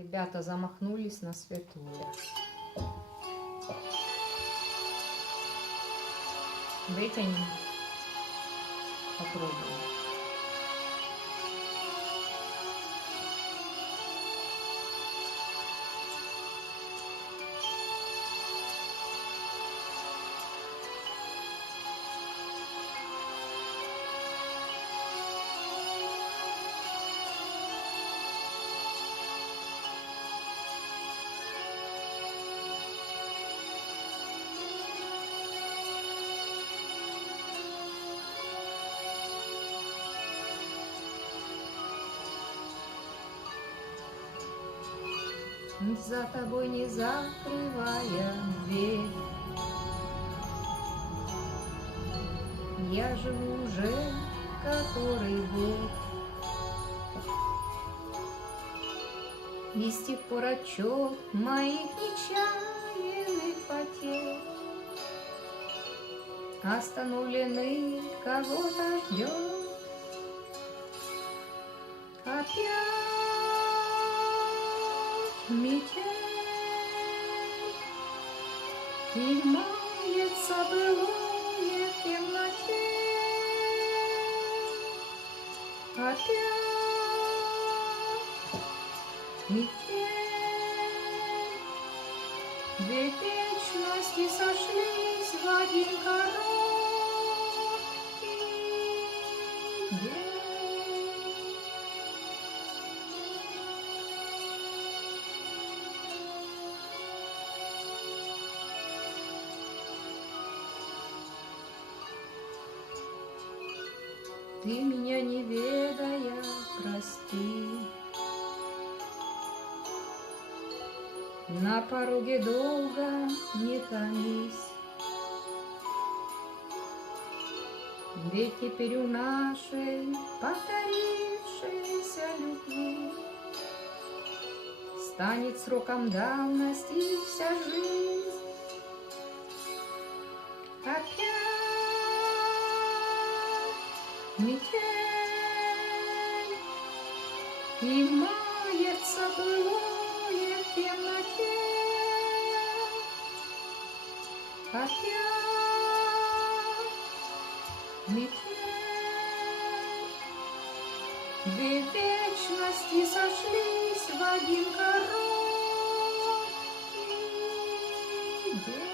Ребята замахнулись на светлое. Вытянем. Попробуем. За тобой не закрывая дверь, я живу уже который год, и с тех пор отчет моих нечаянных потерь остановлены, кого-то ждет опять метель, и мается былое в темноте. Опять метель, две вечности сошлись в один короткий день. Ты меня не ведая, прости, на пороге долго не томись, ведь теперь у нашей повторившейся любви станет сроком давности вся жизнь. Опять метель, и мается былое в темноте. Опять метель, две вечности сошлись в один короткий день.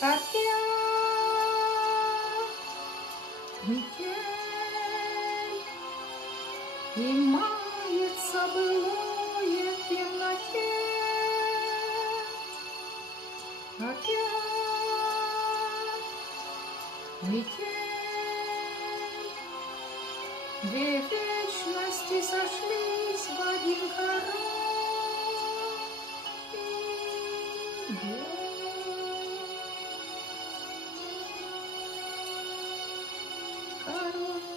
Опять метель, и мается былое в темноте. Опять метель, две вечности сошлись в один короткий день. Короткий